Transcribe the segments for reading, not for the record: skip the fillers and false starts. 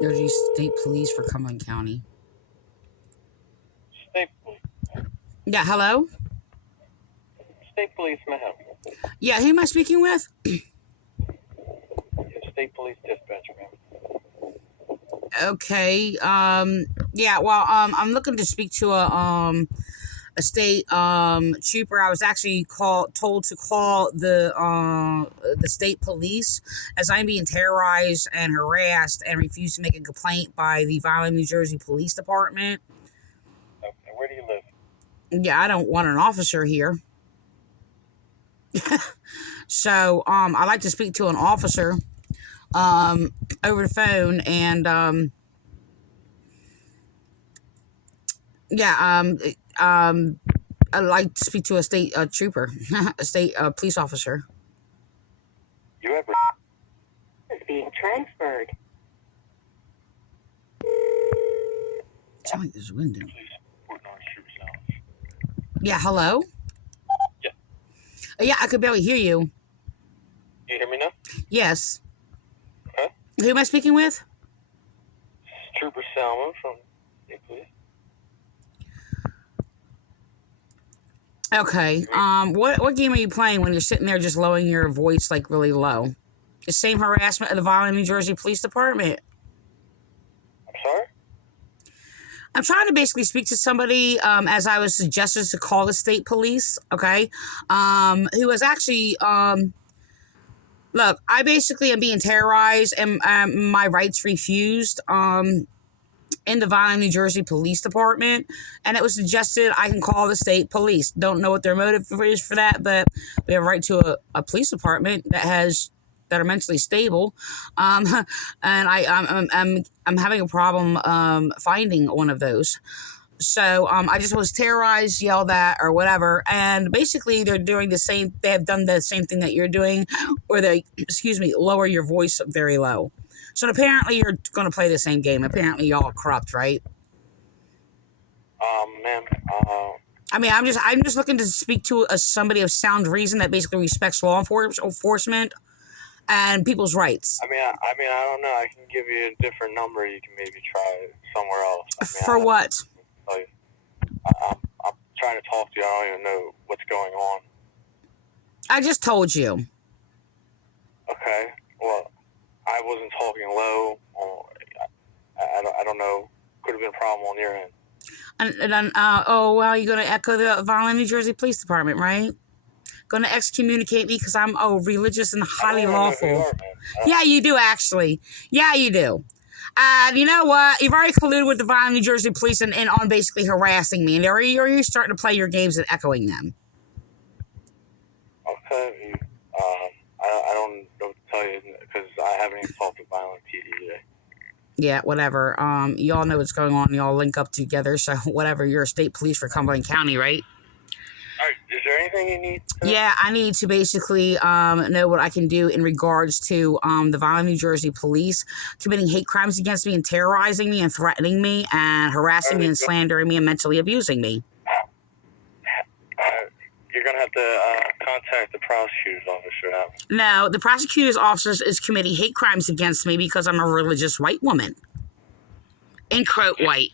Jersey State Police for Cumberland County. State Police. Yeah, hello? State Police, may I help you? Yeah, who am I speaking with? State Police dispatcher, ma'am. Okay. Yeah, well, I'm looking to speak to a state trooper. I was actually told to call the state police as I'm being terrorized and harassed and refused to make a complaint by the Vineland, New Jersey Police Department. Okay, where do you live? Yeah, I don't want an officer here. So, I'd like to speak to an officer over the phone, and I'd like to speak to a state trooper, a state police officer. You ever? Is being transferred. Sound like there's a window. Please report non-shooter sounds. Yeah, hello? Yeah. Yeah, I could barely hear you. You hear me now? Yes. Okay. Who am I speaking with? Trooper Salmon from State Police. Okay. What game are you playing when you're sitting there just lowering your voice like really low? The same harassment of the Vineland, New Jersey Police Department. I'm sorry? I'm trying to basically speak to somebody, as I was suggested to call the state police, okay? Who was actually, look, I basically am being terrorized and my rights refused, in the Vineland, New Jersey Police Department, and it was suggested I can call the state police. Don't know what their motive is for that, but we have a right to a police department that are mentally stable, and I'm having a problem finding one of those. So I just was terrorized, yelled at, or whatever, and basically they're doing the same. They have done the same thing that you're doing, or they, lower your voice very low. So apparently you're going to play the same game. Apparently y'all are corrupt, right? Ma'am, I mean, I'm just looking to speak to somebody of sound reason that basically respects law enforcement and people's rights. I mean, I don't know. I can give you a different number. You can maybe try somewhere else. For what? I'm trying to talk to you. I don't even know what's going on. I just told you. Okay. Well, I wasn't talking low. I don't know. Could have been a problem on your end. And then, well, you're going to echo the Vineland, New Jersey Police Department, right? Going to excommunicate me because I'm religious and highly lawful. Yeah, you do, actually. Yeah, you do. You know what? You've already colluded with the Vineland, New Jersey Police and on basically harassing me. And you're starting to play your games and echoing them. Okay. I don't know what to tell you because I haven't even talked to Vineland PD yet. Yeah, whatever. Y'all know what's going on. Y'all link up together. So whatever. You're a state police for Cumberland County, right? All right. Is there anything you need? Yeah, I need to basically know what I can do in regards to the Vineland, New Jersey Police committing hate crimes against me and terrorizing me and threatening me and harassing me and slandering me and mentally abusing me. You're going to have to contact the prosecutor's office for that. No, the prosecutor's office is committing hate crimes against me because I'm a religious white woman. In quote, white.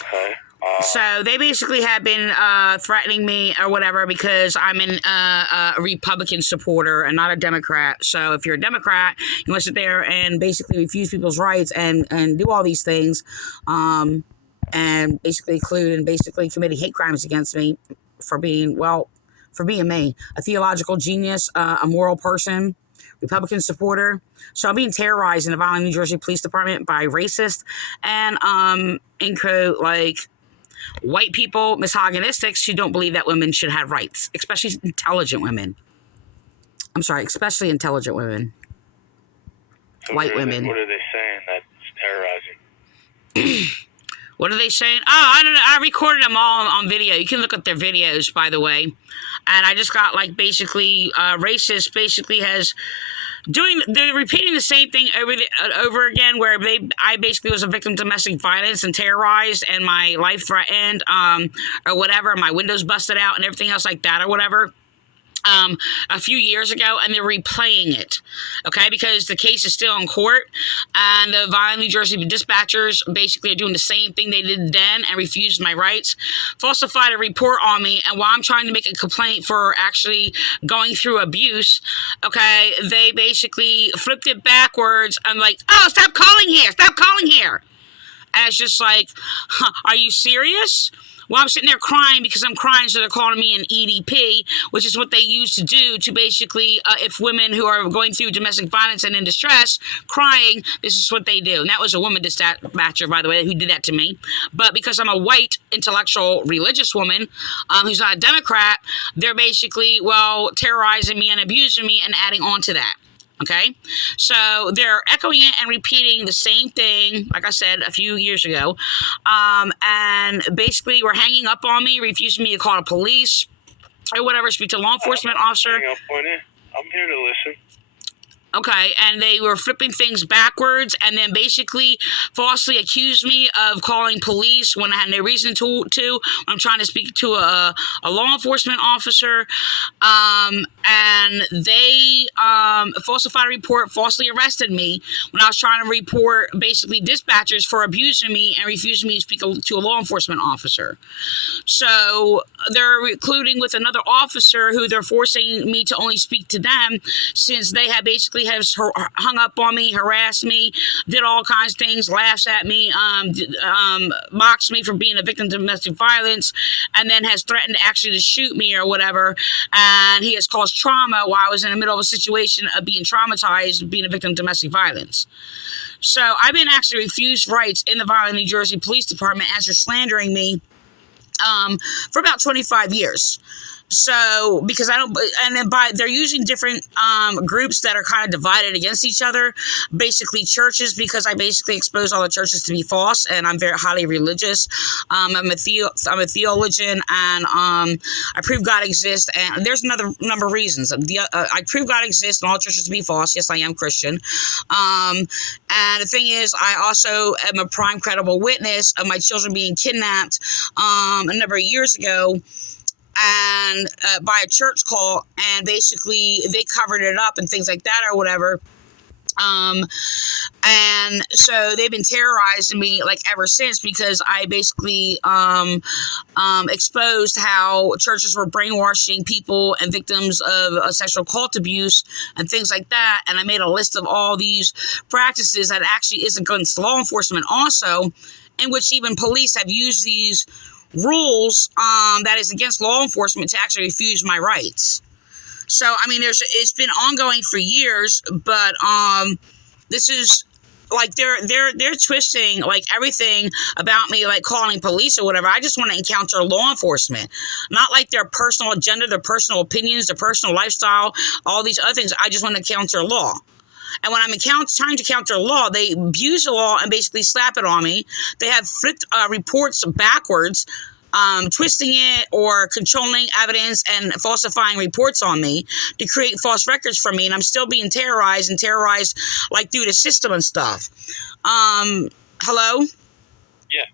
Okay. So they basically have been threatening me or whatever because I'm a Republican supporter and not a Democrat. So if you're a Democrat, you must sit there and basically refuse people's rights and do all these things and basically include and basically committing hate crimes against me for being me, a theological genius, a moral person, Republican supporter. So I'm being terrorized in the Vineland, New Jersey Police Department by racist and in quote, like, white people, misogynistics who don't believe that women should have rights, especially intelligent women. I'm sorry, especially intelligent women. So White women. What are they saying that's terrorizing? What are they saying? Oh, I don't know. I recorded them all on video. You can look at their videos, by the way. And I just got, like, basically, racist basically has they're repeating the same thing over again, where I basically was a victim of domestic violence and terrorized, and my life threatened, or whatever, my windows busted out and everything else like that, or whatever. A few years ago, and they're replaying it, okay, because the case is still in court, and the Vineland, New Jersey dispatchers basically are doing the same thing they did then and refused my rights, falsified a report on me, and while I'm trying to make a complaint for actually going through abuse, okay, they basically flipped it backwards. I'm like, oh, stop calling here, and it's just like, are you serious? Well, I'm sitting there crying because I'm crying, so they're calling me an EDP, which is what they used to do to basically, if women who are going through domestic violence and in distress, crying, this is what they do. And that was a woman dispatcher, by the way, who did that to me. But because I'm a white, intellectual, religious woman who's not a Democrat, they're basically, well, terrorizing me and abusing me and adding on to that. Okay, so they're echoing it and repeating the same thing, like I said, a few years ago. And basically were hanging up on me, refusing me to call the police or whatever, speak to a law enforcement officer. Hang up on you. I'm here to listen. Okay, and they were flipping things backwards, and then basically falsely accused me of calling police when I had no reason to. I'm trying to speak to a law enforcement officer, and they falsified a report, falsely arrested me when I was trying to report basically dispatchers for abusing me and refusing me to speak to a law enforcement officer. So they're recluding with another officer who they're forcing me to only speak to them, since they had basically has hung up on me, harassed me, did all kinds of things, laughs at me, mocks me for being a victim of domestic violence, and then has threatened actually to shoot me or whatever. And he has caused trauma while I was in the middle of a situation of being traumatized, being a victim of domestic violence. So I've been actually refused rights in the Vineland, New Jersey Police Department as they're slandering me for about 25 years. So, because I don't, and then they're using different groups that are kind of divided against each other, basically churches, because I basically expose all the churches to be false, and I'm very highly religious. I'm a theologian, and I prove God exists, and there's another number of reasons. I prove God exists and all churches to be false. Yes, I am Christian. And the thing is, I also am a prime credible witness of my children being kidnapped a number of years ago, and by a church cult, and basically they covered it up and things like that or whatever. And so they've been terrorizing me like ever since, because I basically exposed how churches were brainwashing people and victims of sexual cult abuse and things like that. And I made a list of all these practices that actually isn't against law enforcement also, in which even police have used these rules that is against law enforcement to actually refuse my rights. So I mean, it's been ongoing for years, but this is like they're twisting like everything about me, like calling police or whatever. I just want to encounter law enforcement, not like their personal agenda, their personal opinions, their personal lifestyle, all these other things. I just want to counter law. And when I'm trying to counter law, they abuse the law and basically slap it on me. They have flipped reports backwards, twisting it or controlling evidence and falsifying reports on me to create false records for me. And I'm still being terrorized like through the system and stuff. Hello? Yeah.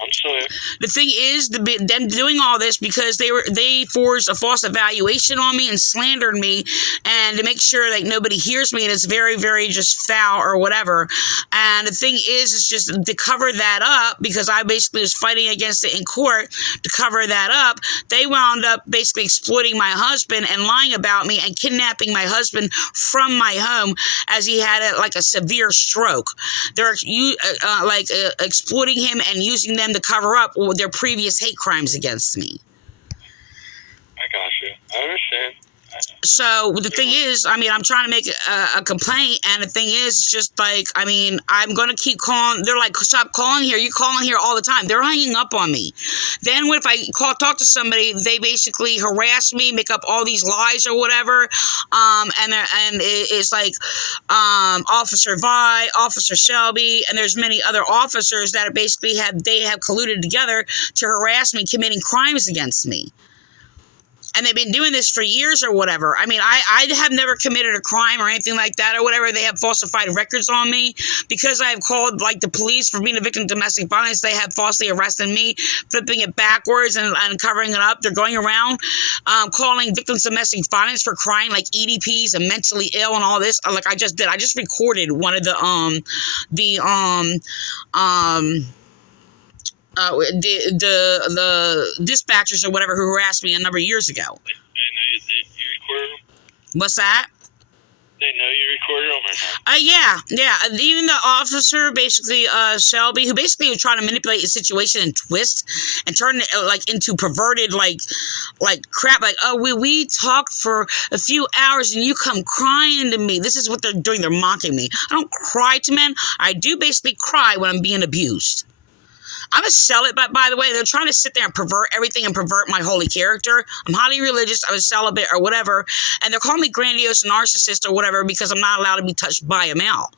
I'm still here. The thing is, them doing all this because they forged a false evaluation on me and slandered me, and to make sure that nobody hears me, and it's very, very just foul or whatever. And the thing is, it's just to cover that up, because I basically was fighting against it in court to cover that up. They wound up basically exploiting my husband and lying about me and kidnapping my husband from my home as he had a severe stroke. They're exploiting him and using them to cover up their previous hate crimes against me. I got you. I understand. So the thing is, I mean, I'm trying to make a complaint, and the thing is, just like, I mean, I'm going to keep calling. They're like, stop calling here. You're calling here all the time. They're hanging up on me. Then if I talk to somebody, they basically harass me, make up all these lies or whatever. And it's like Officer Vi, Officer Shelby, and there's many other officers that basically have colluded together to harass me, committing crimes against me. and they've been doing this for years or whatever. I mean, I have never committed a crime or anything like that or whatever. They have falsified records on me because I have called like the police for being a victim of domestic violence. They have falsely arrested me, flipping it backwards and covering it up. They're going around calling victims of domestic violence for crying like EDPs and mentally ill and all this. Like I just did. I just recorded one of the dispatchers or whatever who harassed me a number of years ago. They know you recorded them? What's that? They know you recorded them or not? Yeah. Even the officer, basically, Shelby, who basically was trying to manipulate the situation and twist and turn it like into perverted, like crap. Like, oh, we talked for a few hours and you come crying to me. This is what they're doing. They're mocking me. I don't cry to men. I do basically cry when I'm being abused. I'm a celibate, but by the way, they're trying to sit there and pervert everything and pervert my holy character. I'm highly religious, I'm a celibate or whatever, and they're calling me grandiose narcissist or whatever because I'm not allowed to be touched by a male.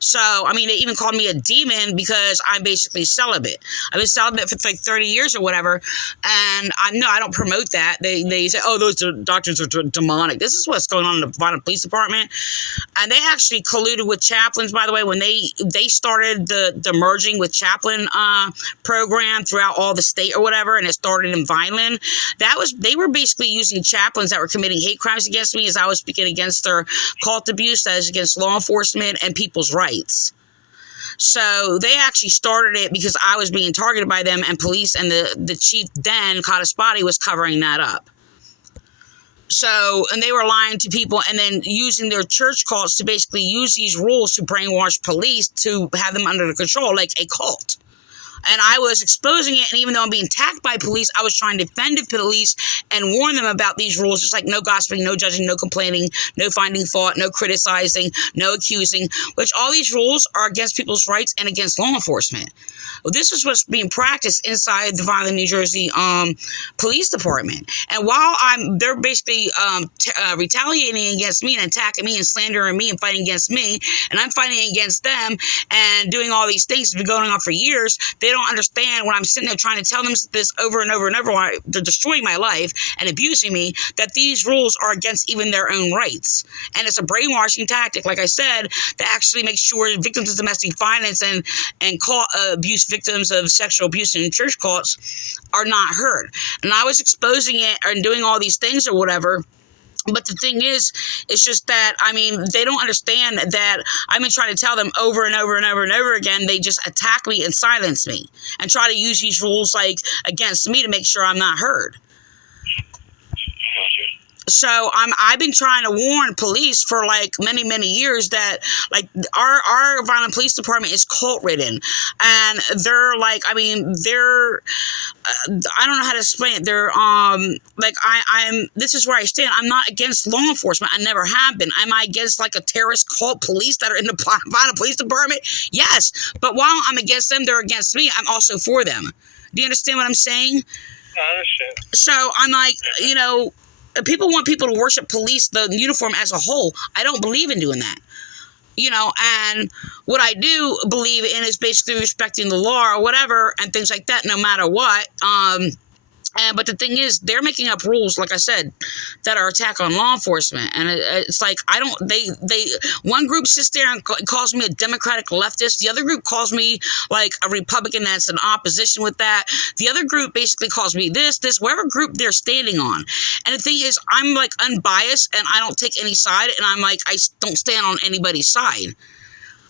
So, I mean, they even called me a demon because I'm basically celibate. I've been celibate for like 30 years or whatever, and I don't promote that. They say, oh, those doctrines are demonic. This is what's going on in the Vineland Police Department. And they actually colluded with chaplains, by the way, when they started the merging with chaplain program throughout all the state or whatever, and it started in Vineland. They were basically using chaplains that were committing hate crimes against me as I was speaking against their cult abuse, that is against law enforcement and people's rights. So they actually started it because I was being targeted by them, and police and the chief then, Kadaspati, was covering that up. So, and they were lying to people and then using their church cults to basically use these rules to brainwash police to have them under control, like a cult. And I was exposing it, and even though I'm being attacked by police, I was trying to defend the police and warn them about these rules, just like no gossiping, no judging, no complaining, no finding fault, no criticizing, no accusing, which all these rules are against people's rights and against law enforcement. Well, this is what's being practiced inside the Vineland, New Jersey police department. And while they're basically retaliating against me and attacking me and slandering me and fighting against me, and I'm fighting against them and doing all these things that have been going on for years, they don't understand when I'm sitting there trying to tell them this over and over and over while they're destroying my life and abusing me, that these rules are against even their own rights. And it's a brainwashing tactic, like I said, to actually make sure victims of domestic violence and cult abuse victims of sexual abuse in church cults are not heard. And I was exposing it and doing all these things or whatever. But the thing is, it's just that, I mean, they don't understand that I've been trying to tell them over and over and over and over again. They just attack me and silence me and try to use these rules like against me to make sure I'm not heard. So I've been trying to warn police for like many, many years that like our Vineland Police Department is cult ridden, and they're like, I mean, they're I don't know how to explain it. They're like I'm this is where I stand. I'm not against law enforcement. I never have been. Am I against like a terrorist cult police that are in the Vineland Police Department? Yes, but while I'm against them, they're against me. I'm also for them. Do you understand what I'm saying? I understand. So I'm like, you know, people want people to worship police, the uniform as a whole. I don't believe in doing that. You know, and what I do believe in is basically respecting the law or whatever and things like that, no matter what. But the thing is, they're making up rules, like I said, that are attack on law enforcement. And it's like, one group sits there and calls me a Democratic leftist. The other group calls me like a Republican that's in opposition with that. The other group basically calls me this, whatever group they're standing on. And the thing is, I'm like unbiased and I don't take any side. And I'm like, I don't stand on anybody's side.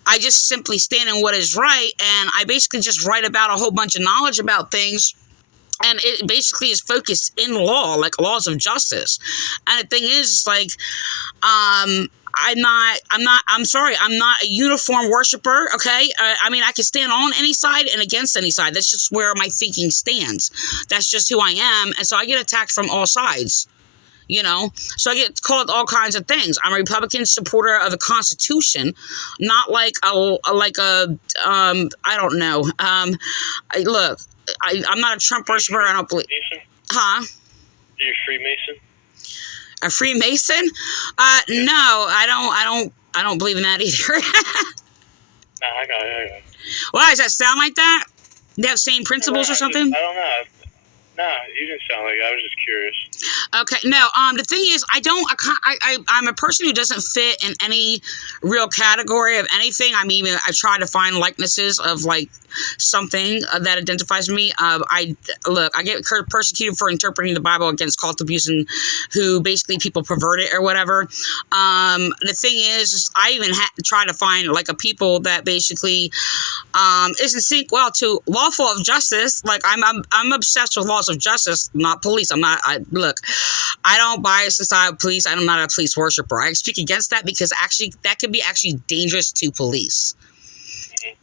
I just simply stand in what is right. And I basically just write about a whole bunch of knowledge about things. And it basically is focused in law, like laws of justice. And the thing is, like, I'm not a uniform worshiper, okay? I mean, I can stand on any side and against any side. That's just where my thinking stands. That's just who I am. And so I get attacked from all sides, you know? So I get called all kinds of things. I'm a Republican supporter of the Constitution, not like I don't know. Look, I'm not a Trump worshiper. I don't believe. Mason? Huh? Are you a Freemason? A Freemason? No, I don't believe in that either. No, I got it. Why does that sound like that? They have same principles or something? I don't know. Nah, you didn't sound like it. I was just curious. Okay, no, the thing is, I'm a person who doesn't fit in any real category of anything. I mean, I try to find likenesses of, like, something that identifies me. I get persecuted for interpreting the Bible against cult abuse and who basically people pervert it or whatever. The thing is I even try to find, like, a people that basically isn't sync well to lawful of justice. Like, I'm obsessed with laws of justice, not police. I don't bias the side of police. I'm not a police worshiper. I speak against that because actually that could be actually dangerous to police.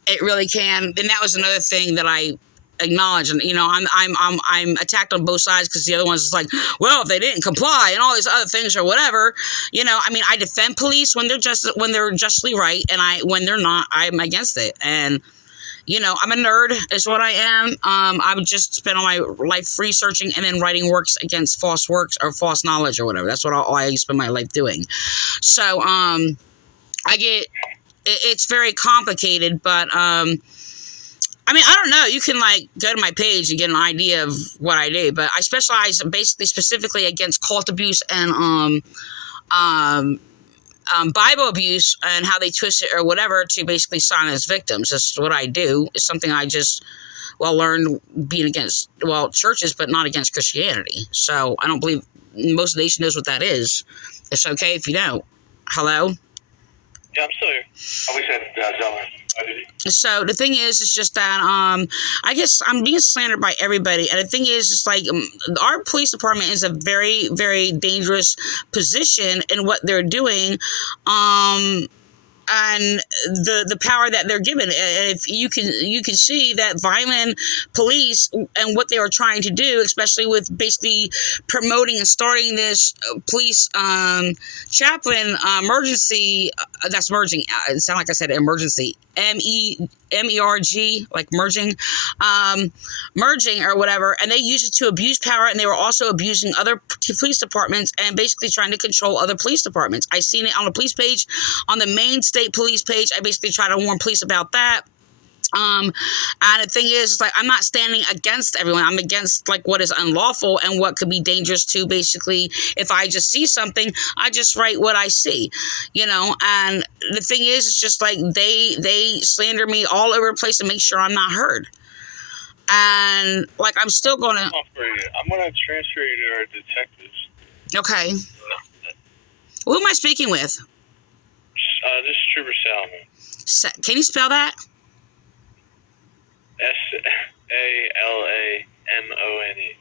It really can. And that was another thing that I acknowledge. And, you know, I'm attacked on both sides because the other one's just like, well, if they didn't comply and all these other things or whatever, you know, I mean, I defend police when they're justly right, and when they're not, I'm against it. And, you know, I'm a nerd is what I am. I would just spend all my life researching and then writing works against false works or false knowledge or whatever. That's what I spend my life doing. So, it's very complicated, but, I mean, I don't know. You can, like, go to my page and get an idea of what I do, but I specialize specifically against cult abuse and, Bible abuse and how they twist it or whatever to basically silence victims. That's what I do. It's something I just, learned being against, churches, but not against Christianity. So I don't believe most of the nation knows what that is. It's okay if you don't. Hello? Yeah, I'm still here. I wish I had gentlemen. So the thing is, it's just that I guess I'm being slandered by everybody, and the thing is, it's like our police department is a very, very dangerous position in what they're doing, and the power that they're given. If you can see that Vineland police and what they were trying to do, especially with basically promoting and starting this police chaplain emergency. That's merging. It sounded like I said emergency. MERG, like merging or whatever, and they used it to abuse power, and they were also abusing other police departments and basically trying to control other police departments. I seen it on the police page, on the main state police page. I basically try to warn police about that. And the thing is, like, I'm not standing against everyone. I'm against, like, what is unlawful and what could be dangerous to basically, if I just see something, I just write what I see, you know. And the thing is, it's just like they slander me all over the place to make sure I'm not heard. And, like, I'm still going to... I'm going to transfer you to our detectives. Okay. Who am I speaking with? This is Trooper Salmon. Can you spell that? SALAMONE.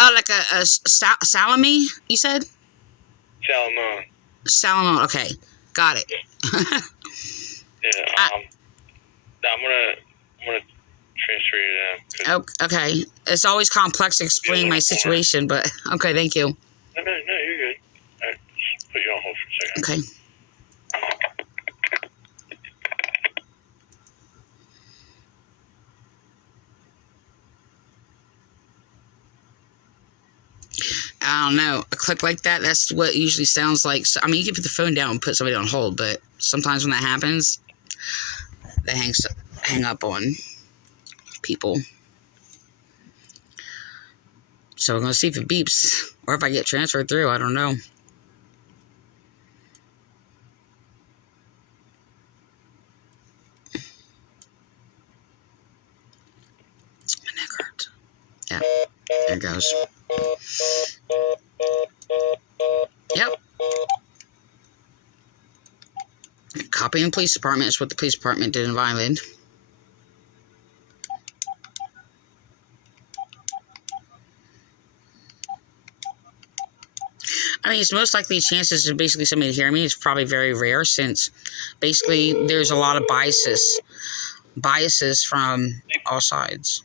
Oh, like a salami, you said? Salamone. Salamone, okay. Got it. Yeah, I'm gonna transfer you to them. Okay. It's always complex to explain my situation, but okay, thank you. No, you're good. All right, just put you on hold for a second. Okay. I don't know. A click like that, that's what it usually sounds like. So, I mean, you can put the phone down and put somebody on hold, but sometimes when that happens, they hang up on people. So we're going to see if it beeps or if I get transferred through. I don't know. My neck hurts. Yeah, there it goes. Yep. Copying police department is what the police department did in Vineland. I mean, it's most likely chances of basically somebody to hear me is probably very rare, since basically there's a lot of biases from all sides.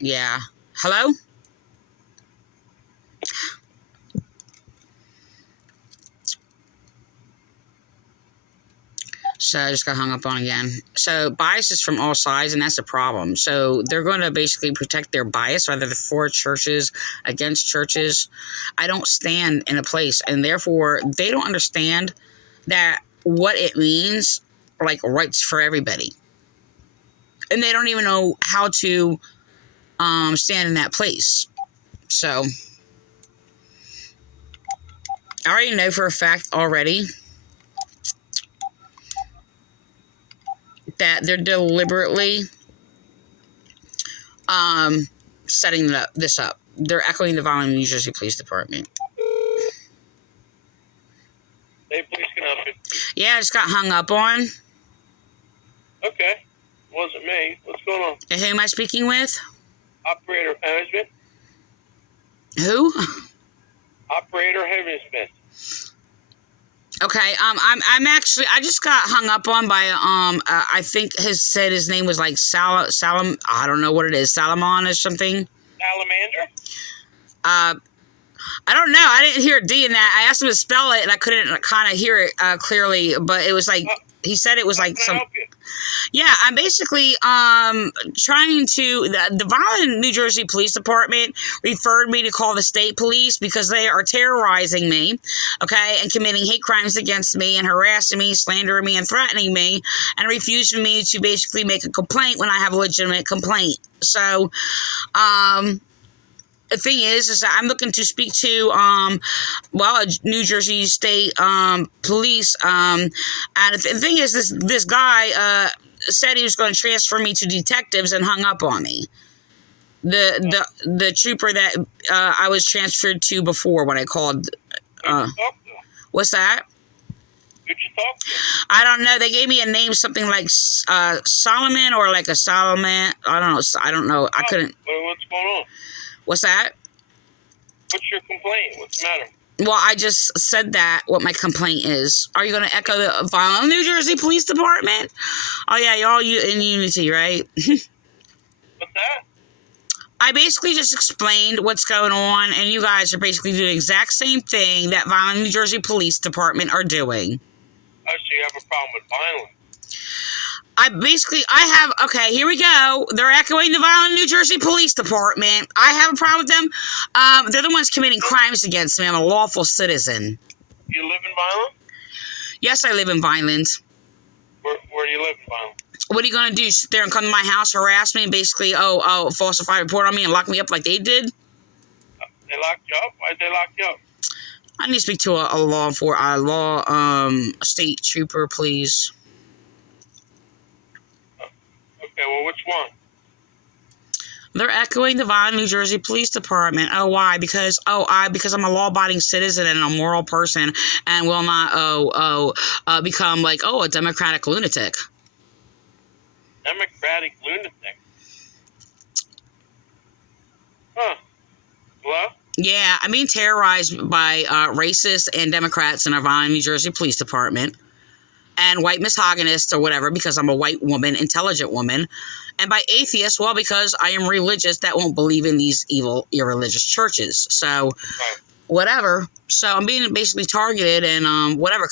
Yeah. Hello? So I just got hung up on again. So biases from all sides, and that's the problem. So they're going to basically protect their bias, whether they're for churches, against churches. I don't stand in a place, and therefore they don't understand that what it means, like rights for everybody. And they don't even know how to stand in that place. So I already know for a fact already that they're deliberately setting this up. They're echoing the Vineland, New Jersey Police Department. Hey, police can help you. Yeah, I just got hung up on. Okay. Wasn't me. What's going on? And who am I speaking with? Operator management. Who? Operator management. Okay, I'm actually, I just got hung up on by, I think his name was like Salam, I don't know what it is, Salamon or something. Salamander? I don't know, I didn't hear a D in that. I asked him to spell it, and I couldn't kind of hear it clearly, but it was like, he said it was like Can I help you? Yeah, I'm basically trying to, the Vineland, New Jersey Police Department referred me to call the state police because they are terrorizing me, okay, and committing hate crimes against me and harassing me, slandering me, and threatening me, and refusing me to basically make a complaint when I have a legitimate complaint. So, the thing is that I'm looking to speak to, a New Jersey State Police, and the thing is, this guy said he was going to transfer me to detectives and hung up on me. The trooper that I was transferred to before when I called. What's that? Who'd you talk to? I don't know. They gave me a name, something like Solomon or like a Solomon. I don't know. I couldn't. What's going on? What's that? What's your complaint? What's the matter? Well, I just said that, what my complaint is. Are you going to echo the Vineland, New Jersey Police Department? Oh, yeah, you're all in unity, right? What's that? I basically just explained what's going on, and you guys are basically doing the exact same thing that Vineland, New Jersey Police Department are doing. Oh, so you have a problem with Vineland? Okay, here we go. They're echoing the Vineland, New Jersey Police Department. I have a problem with them. They're the ones committing crimes against me. I'm a lawful citizen. You live in Vineland? Yes, I live in Vineland. Where do you live in Vineland? What are you going to do? Sit there and come to my house, harass me, and basically, falsify a report on me and lock me up like they did? They locked you up? Why'd they lock you up? I need to speak to a state trooper, please. Okay, well, which one? They're echoing the Vineland, New Jersey Police Department. Oh, why? Because I'm a law-abiding citizen and a moral person and will not, become like, a democratic lunatic. Democratic lunatic? Huh. Hello? Yeah, I'm being terrorized by racists and Democrats in our Vineland, New Jersey Police Department. And white misogynists or whatever, because I'm a white woman, intelligent woman. And by atheists, well, because I am religious that won't believe in these evil, irreligious churches. So, whatever. So I'm being basically targeted and whatever.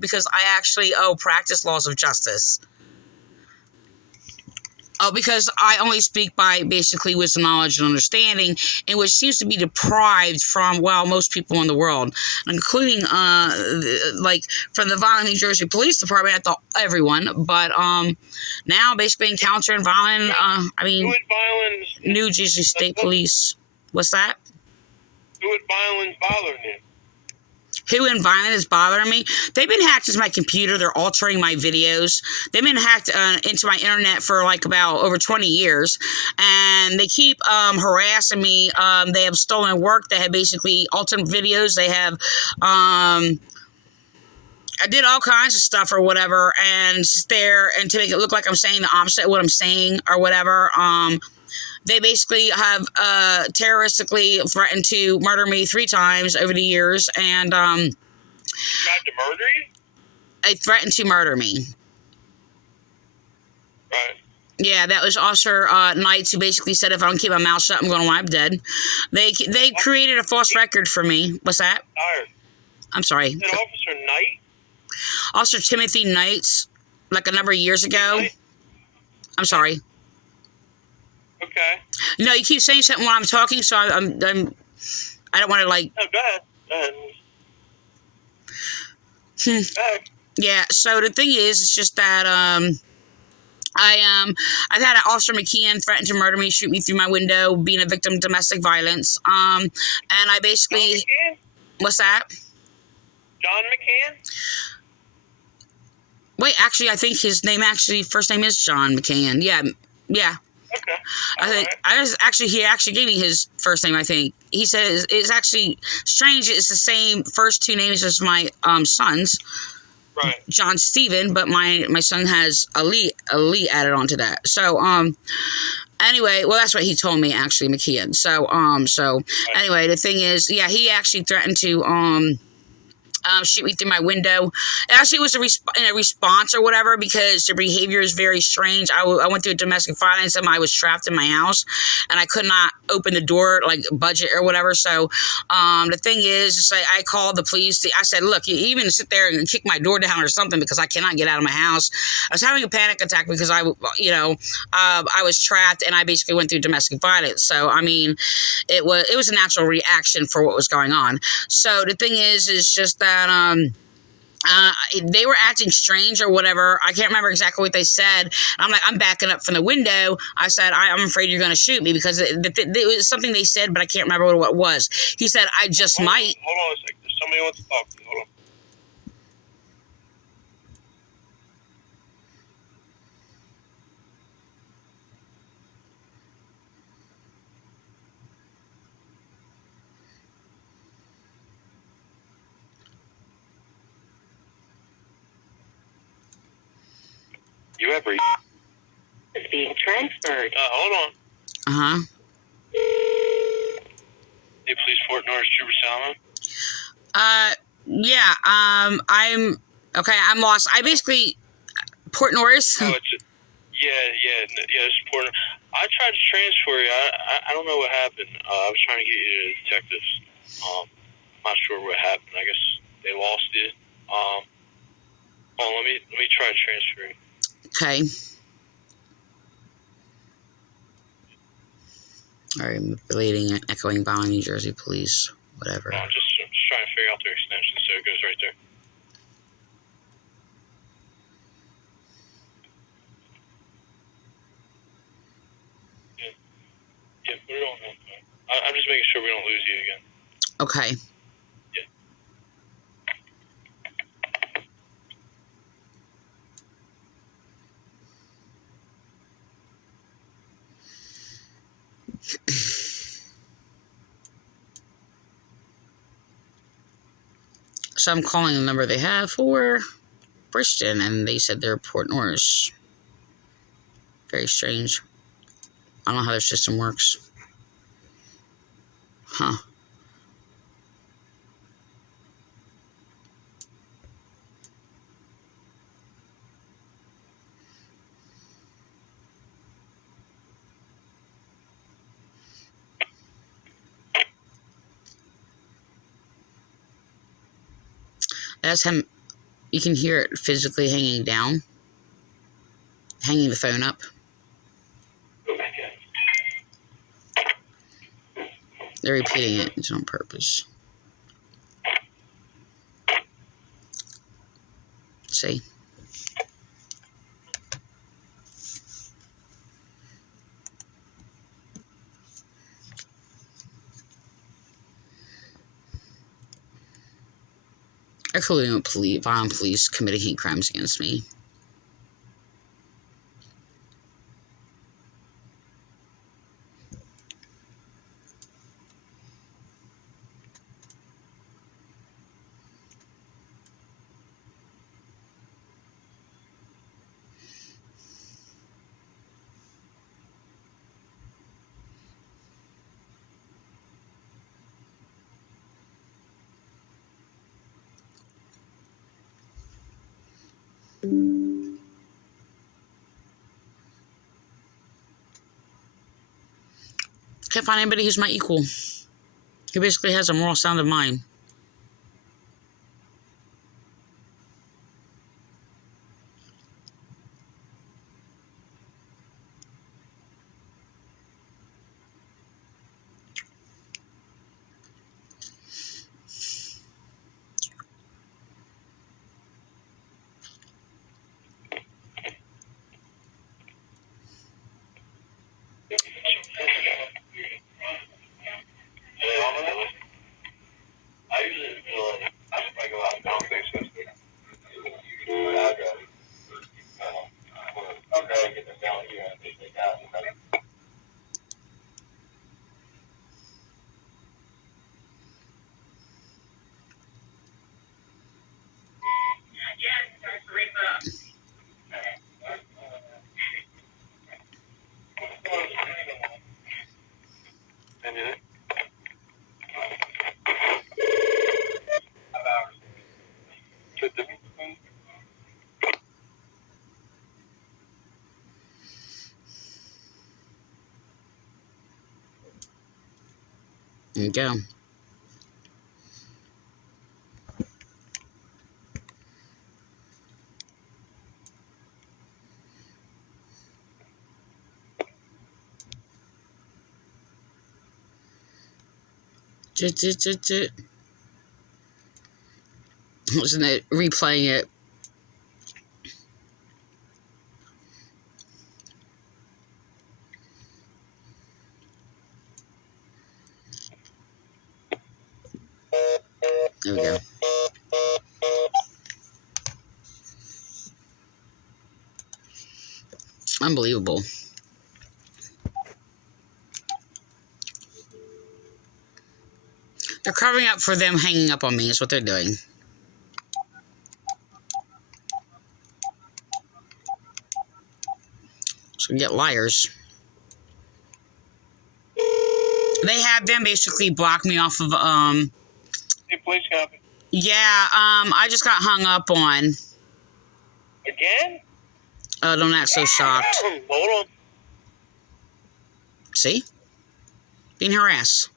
Because I actually practice laws of justice. Because I only speak by basically wisdom, knowledge, and understanding, and which seems to be deprived from, most people in the world, including, from the Vineland, New Jersey Police Department. I thought everyone, but now basically encountering Vineland, New Jersey State Police. What's that? Who at Vineland's bothering you? Who in Vineland is bothering me? They've been hacked into my computer. They're altering my videos. They've been hacked into my internet for about over 20 years. And they keep harassing me. They have stolen work. They have basically altered videos. They have, I did all kinds of stuff or whatever. And sit there and to make it look like I'm saying the opposite of what I'm saying or whatever. They basically have terroristically threatened to murder me 3 times over the years, and tried to murder you? They threatened to murder me. Right. Yeah, that was Officer Knights, who basically said if I don't keep my mouth shut, I'm going to wind up dead. They created a false record for me. What's that? Tired. I'm sorry. Is it Officer Knight? Officer Timothy Knights, like a number of years ago. I'm sorry. Okay. No, you keep saying something while I'm talking, so I don't want to No, go ahead. Go ahead. Yeah, so the thing is, it's just that, I've had an Officer McKeon threaten to murder me, shoot me through my window, being a victim of domestic violence. And I basically, John McCann? what's that? John McCann? Wait, actually, I think his name first name is John McCann. Yeah. Okay. I think he actually gave me his first name. I think he says it's actually strange. It's the same first two names as my sons, Right. John Stephen, but my son has Ali added onto that. So anyway, well, that's what he told me, actually, McKeon. So anyway, the thing is, yeah, he actually threatened to shoot me through my window. Actually, it was in a response or whatever, because their behavior is very strange. I went through a domestic violence and I was trapped in my house and I could not open the door, like budget or whatever. So the thing is, it's like I called the police. I said, look, you even sit there and kick my door down or something, because I cannot get out of my house. I was having a panic attack because I was trapped and I basically went through domestic violence. So I mean, it was a natural reaction for what was going on. So the thing is just that they were acting strange or whatever. I can't remember exactly what they said. I'm like, I'm backing up from the window. I said, I'm afraid you're going to shoot me, because it was something they said, but I can't remember what it was. He said, I just might. Hold on a second. Somebody wants to talk to you. Hold on. You have reached. Is being transferred. Hold on. Uh-huh. Hey, police, Fort Norris, Trooper Salmon. Yeah, I'm lost. I basically, Port Norris. Oh, it's it's important. I tried to transfer you. I don't know what happened. I was trying to get you to the detectives. I'm not sure what happened. I guess they lost you. Let me try to transfer you. Okay. All right, manipulating and echoing Vineland, New Jersey police, whatever. No, I'm just trying to figure out their extension, so it goes right there. Yeah, put it on hold. I'm just making sure we don't lose you again. Okay. Yeah. So I'm calling the number they have for Bridgeton, and they said they're Port Norris. Very strange. I don't know how their system works. Huh. That's him. You can hear it physically hanging down. Hanging the phone up. Go back in. They're repeating it. It's on purpose. See? Including violent police committing hate crimes against me. Can't find anybody who's my equal. Who basically has a moral sound of mine. There you go. Wasn't it replaying it? There we go. Unbelievable. They're covering up for them hanging up on me is what they're doing. So we get liars. They have them basically block me off of, Hey, police copy. yeah, I just got hung up on. Again? Oh, don't act so shocked. Hold on. See? Being harassed.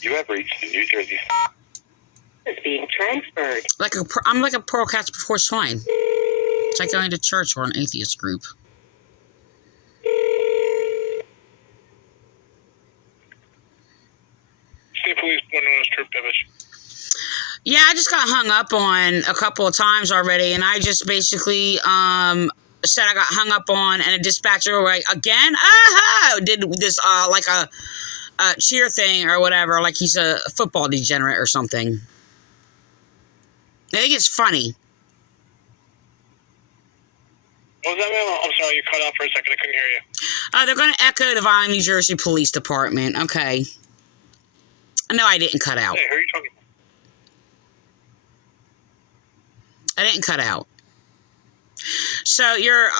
You have reached the New Jersey. Is being transferred. I'm like a pearl catch before swine. It's like going to church or an atheist group. State Police Point Notice Troop Division. Yeah, I just got hung up on a couple of times already, and I just basically said I got hung up on, and a dispatcher like, again? Aha! Did this like a cheer thing or whatever, like he's a football degenerate or something. I think it's funny. What was that, man? I'm sorry, you cut off for a second. I couldn't hear you. They're going to echo the Vineland, New Jersey Police Department. Okay. No, I didn't cut out. Hey, who are you talking about? I didn't cut out. So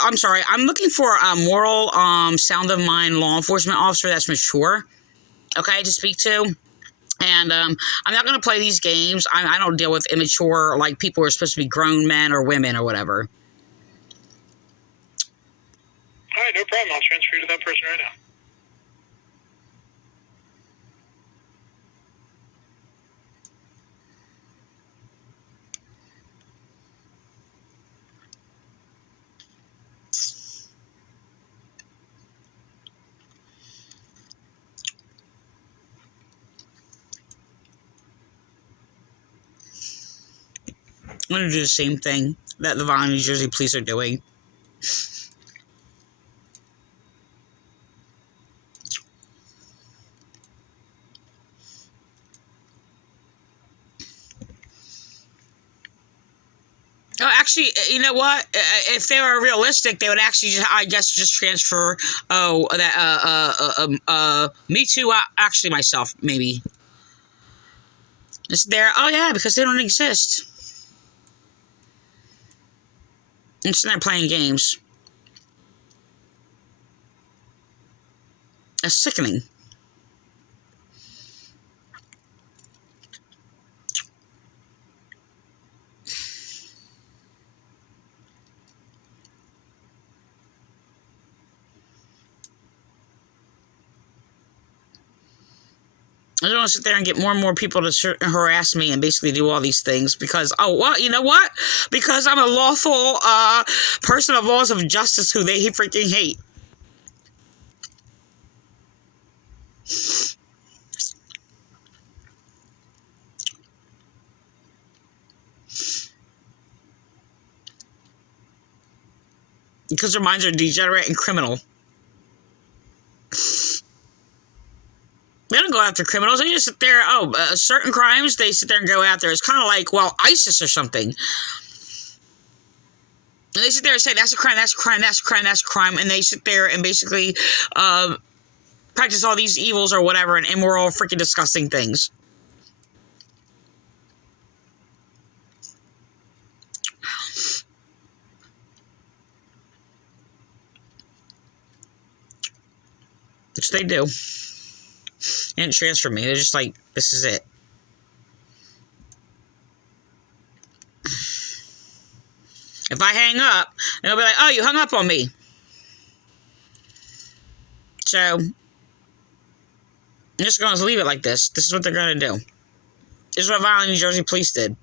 I'm sorry, I'm looking for a moral, sound of mind law enforcement officer that's mature, okay, to speak to. And I'm not going to play these games. I don't deal with immature, like people who are supposed to be grown men or women or whatever. All right, no problem. I'll transfer you to that person right now. I'm going to do the same thing that the Vineland, New Jersey police are doing. Oh, actually, you know what? If they were realistic, they would actually, I guess, just transfer. Oh, that me too. Actually, myself, maybe. It's there. Oh yeah, because they don't exist. And so they're playing games. That's sickening. I don't want to sit there and get more and more people to harass me and basically do all these things because, oh, well, you know what? Because I'm a lawful person of laws of justice who they freaking hate. Because their minds are degenerate and criminal. after criminals. They just sit there, certain crimes, they sit there and go after. It's kind of like, well, ISIS or something. And they sit there and say, that's a crime, that's a crime, that's a crime, that's a crime. And they sit there and basically practice all these evils or whatever, and immoral, freaking disgusting things. Which they do. They didn't transfer me. They're just like, this is it. If I hang up, they'll be like, oh, you hung up on me. So, I'm just going to leave it like this. This is what they're going to do. This is what Vineland, New Jersey police did.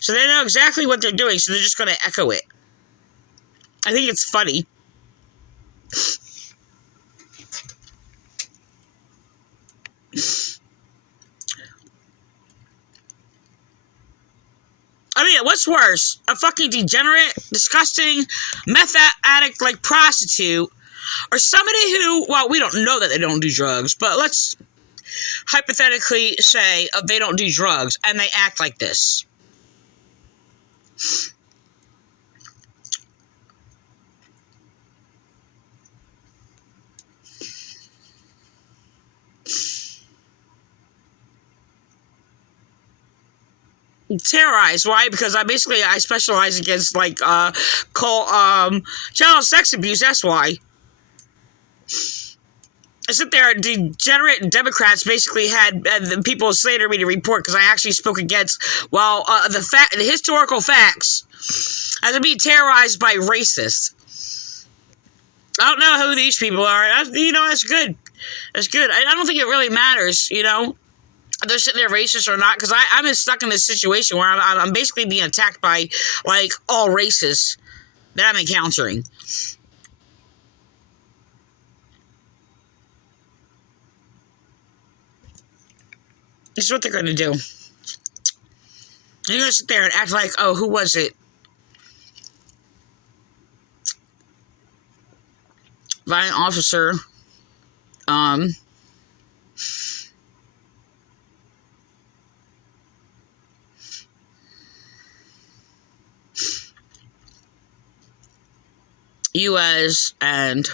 So they know exactly what they're doing, so they're just going to echo it. I think it's funny. I mean, what's worse? A fucking degenerate, disgusting, meth addict like prostitute, or somebody who, well, we don't know that they don't do drugs, but let's hypothetically say they don't do drugs and they act like this. Terrorized. Why? Because I specialize against like child sex abuse. That's why. I sit there, degenerate Democrats basically had the people slander me to report because I actually spoke against, well, the historical facts as being terrorized by racists. I don't know who these people are. That's good. That's good. I don't think it really matters, they're sitting there racist or not, because I'm stuck in this situation where I'm basically being attacked by, like, all races that I'm encountering. This is what they're going to do. They're going to sit there and act like, oh, who was it? Violent officer, U.S. and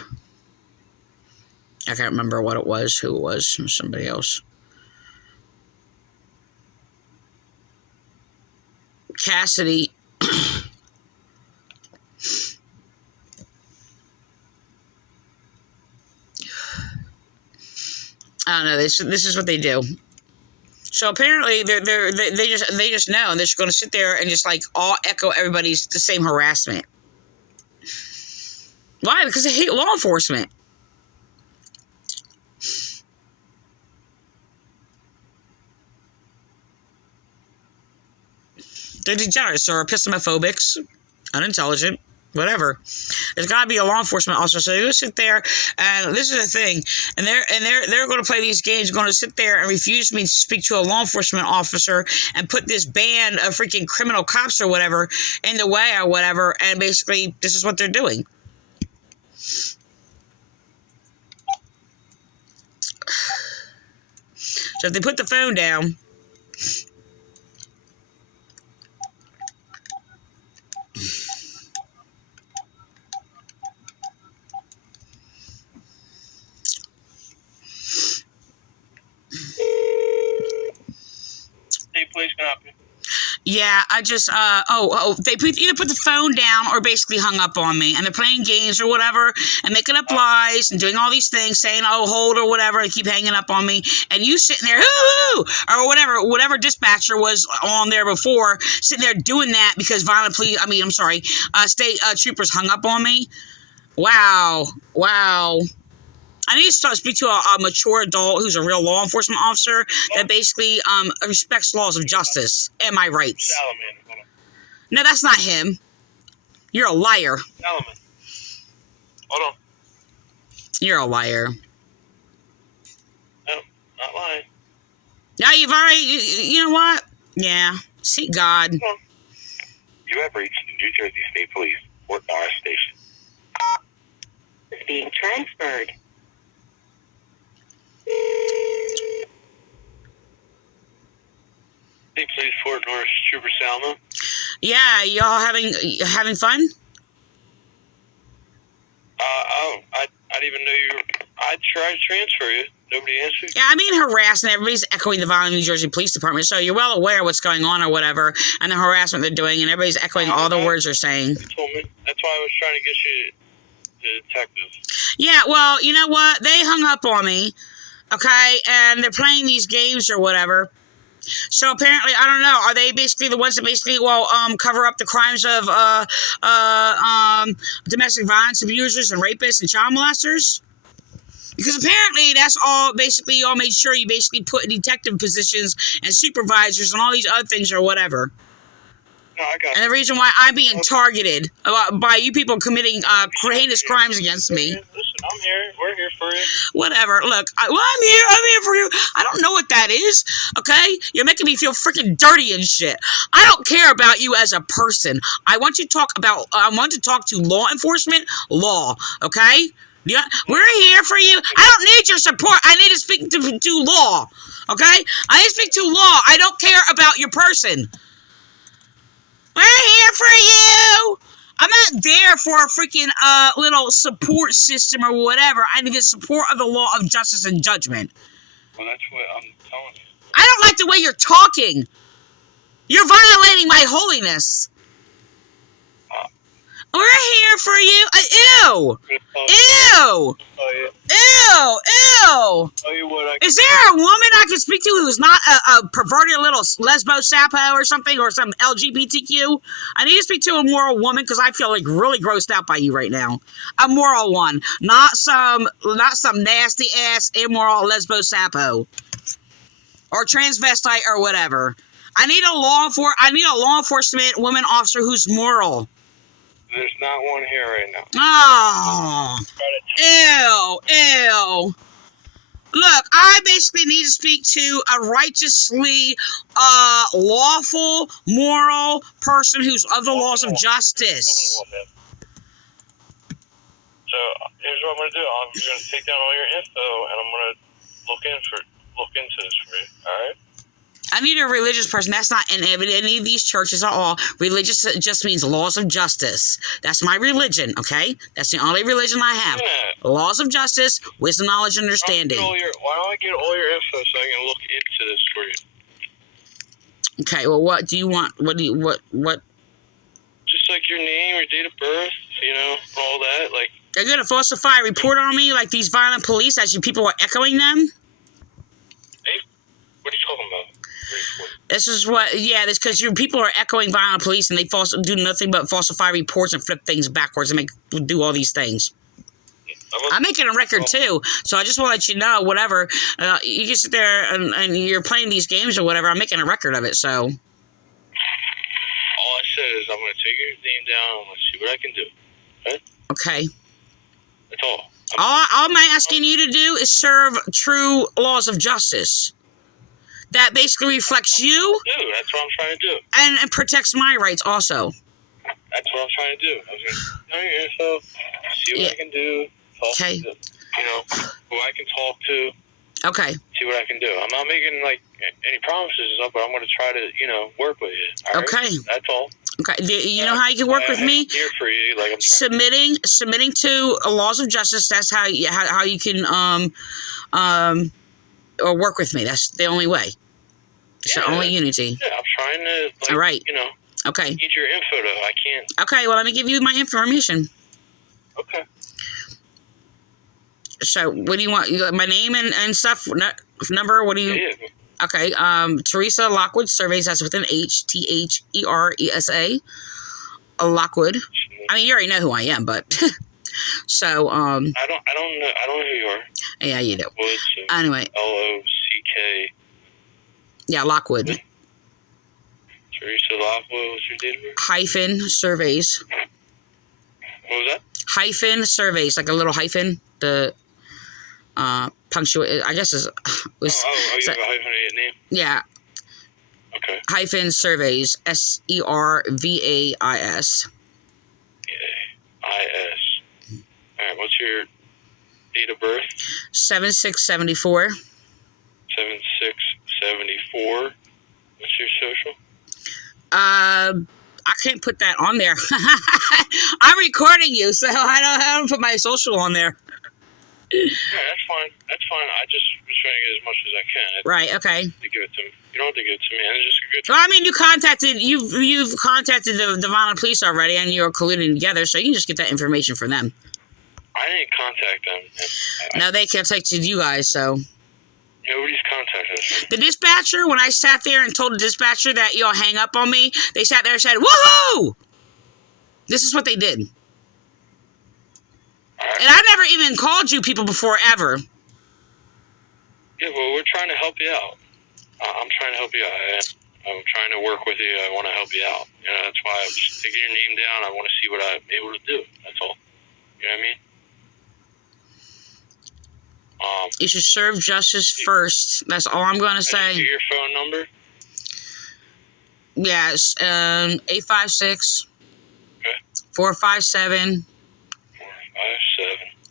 I can't remember what it was, who it was, somebody else. Cassidy. I don't know. This is what they do. So apparently they just know, and they're just going to sit there and just like all echo everybody's the same harassment. Why? Because they hate law enforcement. They're degenerates or epistemophobics, unintelligent, whatever. There's got to be a law enforcement officer. So they're going to sit there, and this is the thing, and they're going to play these games, going to sit there and refuse me to speak to a law enforcement officer and put this band of freaking criminal cops or whatever in the way or whatever, and basically this is what they're doing. So if they put the phone down, Hey, please, can I help you? yeah, I just, they either put the phone down or basically hung up on me, and they're playing games or whatever, and making up lies, and doing all these things, saying, oh, hold or whatever, and keep hanging up on me, and you sitting there, hoo-hoo, or whatever dispatcher was on there before, sitting there doing that because state troopers hung up on me. Wow. I need to start speak to a mature adult who's a real law enforcement officer that basically respects laws of justice and my rights. Salomon. No, that's not him. You're a liar. Salomon. Hold on. You're a liar. No, not lying. Now you've already, you know what? Yeah. Seek God. You have reached the New Jersey State Police, Fort Norris Station. Is being transferred. Fort Norris Trooper Salma. Yeah, y'all having fun? I didn't even know you. I tried to transfer you. Nobody answered. Yeah, I'm being harassed, and everybody's echoing the Vineland, New Jersey Police Department, so you're well aware of what's going on or whatever, and the harassment they're doing, and everybody's echoing all the words they're saying. You told me. That's why I was trying to get you to detectives. Yeah, well, you know what? They hung up on me, okay, and they're playing these games or whatever. So apparently, I don't know, are they basically the ones that basically, cover up the crimes of domestic violence abusers and rapists and child molesters? Because apparently that's all, basically, y'all made sure you basically put in detective positions and supervisors and all these other things or whatever. No, I got And the reason why I'm being targeted by you people committing heinous crimes against me. Listen, I'm here. We're here for you. Whatever. Look, I'm here for you. I don't know what that is, okay? You're making me feel freaking dirty and shit. I don't care about you as a person. I want to talk to law enforcement, law, okay? Yeah, we're here for you. I don't need your support. I need to speak to law, okay? I need to speak to law. I don't care about your person. We're here for you. I'm not there for a freaking little support system or whatever. I need the support of the law of justice and judgment. Well, that's what I'm telling you. I don't like the way you're talking. You're violating my holiness. We're here for you. Ew. Ew. Ew. Tell you what, Is there a woman I can speak to who's not a perverted little lesbo sapo or something, or some LGBTQ? I need to speak to a moral woman because I feel like really grossed out by you right now. A moral one, not some nasty ass immoral lesbo sapo or transvestite or whatever. I need a law enforcement woman officer who's moral. There's not one here right now. Oh, ew. Look, I basically need to speak to a righteously, lawful, moral person who's of the laws of justice. So here's what I'm gonna do. I'm gonna take down all your info, and I'm gonna look into this for you. All right? I need a religious person. That's not in any of these churches at all. Religious just means laws of justice. That's my religion, okay? That's the only religion I have. Yeah. Laws of justice, wisdom, knowledge, and understanding. Why don't I get all your info so I can look into this for you? Okay, well, what do you want? What? Just like your name, your date of birth, all that. Like, They're gonna falsify a report on me like these violent police as you people are echoing them? hey, what are you talking about? This is what, yeah, it's because your people are echoing violent police and they do nothing but falsify reports and flip things backwards and do all these things. I'm making a record too, so I just want to let you know, whatever, you can sit there and you're playing these games or whatever, I'm making a record of it, so. All I said is I'm going to take your name down and let's see what I can do. Okay? That's all. All I'm asking you to do is serve true laws of justice. That basically reflects you. That's what I'm trying to do. And protects my rights also. That's what I'm trying to do. I was going to know your info, see what I can do, talk to, who I can talk to. Okay. See what I can do. I'm not making, any promises and stuff, but I'm going to try to, work with you. All right? Okay. That's all. Okay. You know how you can work with me? I'm here for you. I'm submitting to laws of justice. That's how you can or work with me. That's the only way. It's the only unity. Yeah, I'm trying to, all right. Okay. Need your info, though. I can't. Okay, well, let me give you my information. Okay. So, what do you want? You got my name and stuff? Number? What do you... Yeah. Okay, Teresa Lockwood Surveys. That's with an H. THERESA. Lockwood. I mean, you already know who I am, but... So, I don't know who you are. Yeah, you do. Woods, anyway. LOCK. Yeah, Lockwood. Teresa Lockwood, what's your date of birth? Hyphen surveys. What was that? Hyphen surveys, like a little hyphen. The punctuate. I guess is. You have a hyphenated name. Yeah. Okay. Hyphen surveys. SERVAIS. IS. All right. What's your date of birth? 7674. 7674. What's your social? I can't put that on there. I'm recording you, so I don't put my social on there. Yeah, that's fine. That's fine. I just was trying to get as much as I can. Right. Okay. To give it to me. You don't have to give it to me. And it's just a good. Well, I mean, you've contacted the Vineland police already, and you're colluding together, so you can just get that information from them. I didn't contact them. No, they contacted you guys, so. Nobody's contacted us. The dispatcher, when I sat there and told the dispatcher that y'all hang up on me, they sat there and said, "Woohoo!" This is what they did. And I never even called you people before, ever. Yeah, well, we're trying to help you out. I'm trying to help you out. I'm trying to work with you. I want to help you out. You know, that's why I'm just taking your name down. I want to see what I'm able to do. That's all. You know what I mean? You should serve justice first. That's all I'm going to say. Your phone number? Yes, 856 Okay. 457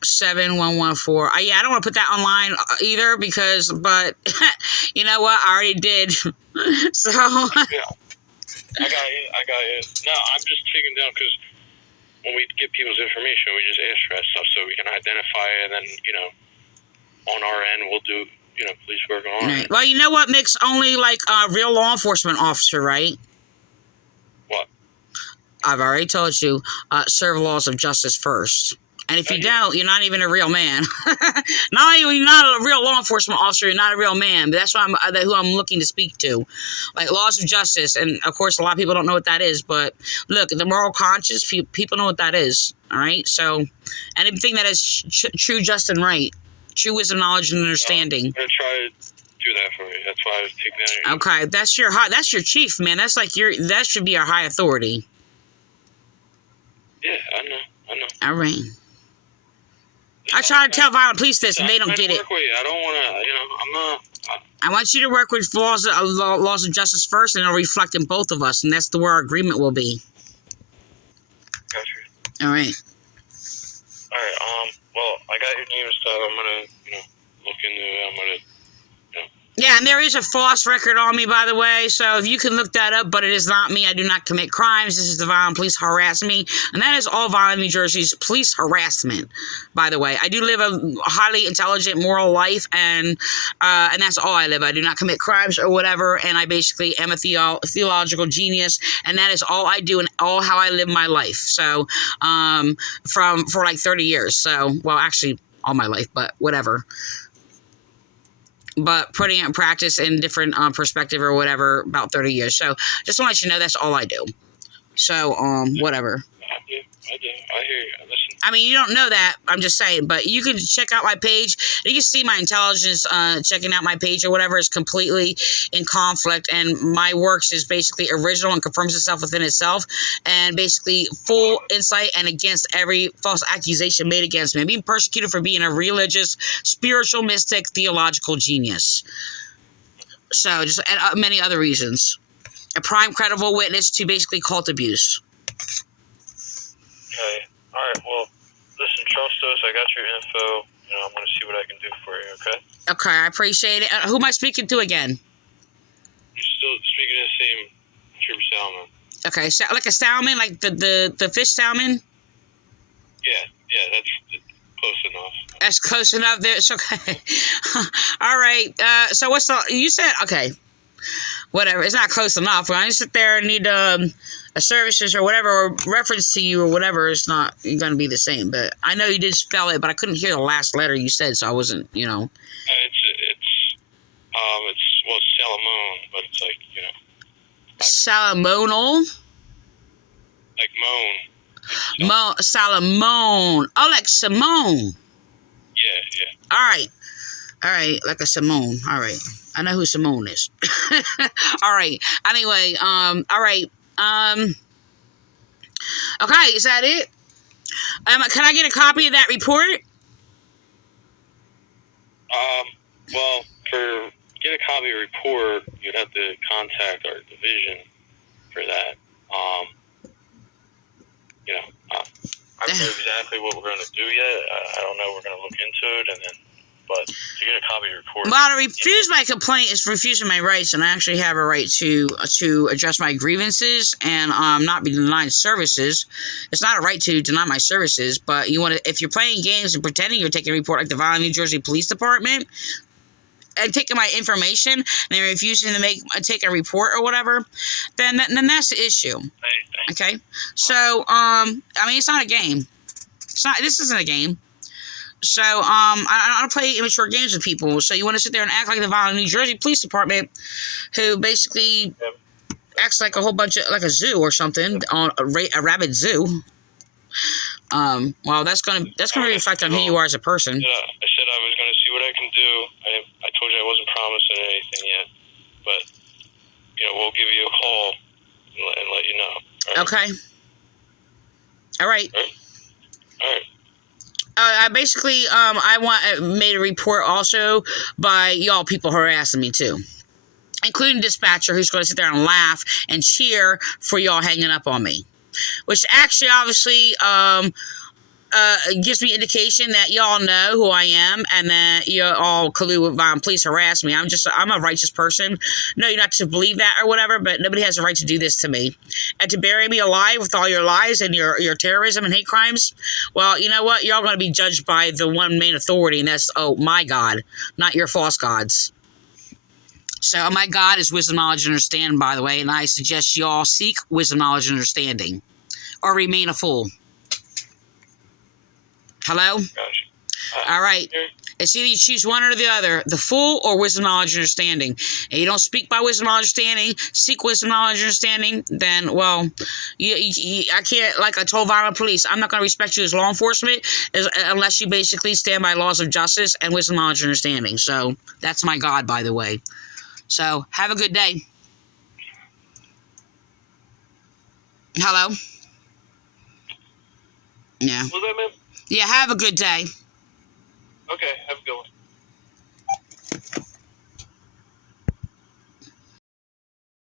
7114. Yeah, I don't want to put that online either but you know what? I already did. So. Yeah. I got you. No, I'm just taking down because when we get people's information, we just ask for that stuff so we can identify it, and then, you know, on our end, we'll do, you know, police work on our end. Well, you know what makes only, like, a real law enforcement officer, right? What? I've already told you, serve laws of justice first. And if you don't, you're not even a real man. Not only are you not a real law enforcement officer, you're not a real man. But that's why who I'm looking to speak to. Like, laws of justice. And, of course, a lot of people don't know what that is. But, look, the moral conscience, people know what that is. All right? So, anything that is true, just, and right. True wisdom, knowledge, and understanding. I'm going to try to do that for you. That's why I was taking that. Okay, that's your chief, man. That's like that should be our high authority. Yeah, I know. All right. I try to tell violent police this, and they don't get it. I don't want to, you know, I'm not. I want you to work with laws of justice first, and it'll reflect in both of us, and that's where our agreement will be. Gotcha. All right. All right. Well, I got your name and stuff. I'm gonna, you know, look into it. I'm gonna. Yeah, and there is a false record on me, by the way, so if you can look that up, but it is not me. I do not commit crimes. This is the violent police harass me, and that is all violent New Jersey's police harassment, by the way. I do live a highly intelligent, moral life, and that's all I live. I do not commit crimes or whatever, and I basically am a theological genius, and that is all I do and all how I live my life. So, for like 30 years. So, well, actually, all my life, but whatever. But putting it in practice in different perspective or whatever, about 30 years. So just want to let you know that's all I do. So, whatever. I do. I hear you. Listen. I mean, you don't know that. I'm just saying. But you can check out my page. You can see my intelligence checking out my page or whatever is completely in conflict. And my works is basically original and confirms itself within itself. And basically full insight and against every false accusation made against me. I'm being persecuted for being a religious, spiritual, mystic, theological genius. So just and many other reasons. A prime credible witness to basically cult abuse. Okay. All right. Well, listen, trust us. I got your info. You know, I'm going to see what I can do for you, okay? Okay, I appreciate it. Who am I speaking to again? You're still speaking to the same Trooper Salmon. Okay, so like a salmon, like the fish salmon? Yeah, that's close enough. That's close enough there. It's okay. All right. So what's you said, okay. Whatever. It's not close enough. When I sit there and need a services or whatever, or reference to you or whatever, it's not going to be the same. But I know you did spell it, but I couldn't hear the last letter you said, so I wasn't, you know. It's Salamone, but it's like, you know. Salamonal? Like moan. Salamone. Oh, like Simone. Yeah. All right, like a Simone. All right. I know who Simone is. All right. Anyway, all right. Okay, is that it? Can I get a copy of that report? Well, get a copy of the report, you'd have to contact our division for that. You know, I don't know exactly what we're going to do yet. I don't know. We're going to look into it, and then, but to get a copy of your report. Well, to refuse my complaint is refusing my rights, and I actually have a right to address my grievances and not be denied services. It's not a right to deny my services, but you want to, if you're playing games and pretending you're taking a report like the Vineland, New Jersey Police Department, and taking my information and they're refusing to take a report or whatever, then that's the issue. Okay, so I mean, it's not a game. This isn't a game. So I don't play immature games with people. So you want to sit there and act like the Vineland, New Jersey Police Department, who basically acts like a whole bunch of, like a zoo or something, on a rabid zoo. Well, that's gonna reflect on who you are as a person. Yeah, I said I was gonna see what I can do. I told you I wasn't promising anything yet, but we'll give you a call and let you know. All right? Okay. All right. All right. I basically I made a report also by y'all people harassing me too, including dispatcher, who's going to sit there and laugh and cheer for y'all hanging up on me, which actually obviously gives me indication that y'all know who I am and that you all collude with violent police harass me. I'm a righteous person. No, you're not to believe that or whatever, but nobody has a right to do this to me. And to bury me alive with all your lies and your terrorism and hate crimes, well, you know what? You're all going to be judged by the one main authority, and that's, my God, not your false gods. So my God is wisdom, knowledge, and understanding, by the way, and I suggest y'all seek wisdom, knowledge, and understanding, or remain a fool. Hello? Gotcha. All right. It's either you choose one or the other, the fool or wisdom, knowledge, and understanding. And you don't speak by wisdom, knowledge, understanding, seek wisdom, knowledge, and understanding, then, well, I can't, like I told violent police, I'm not going to respect you as law enforcement unless you basically stand by laws of justice and wisdom, knowledge, and understanding. So that's my God, by the way. So have a good day. Hello? Yeah. Was that, man? Yeah, have a good day. Okay.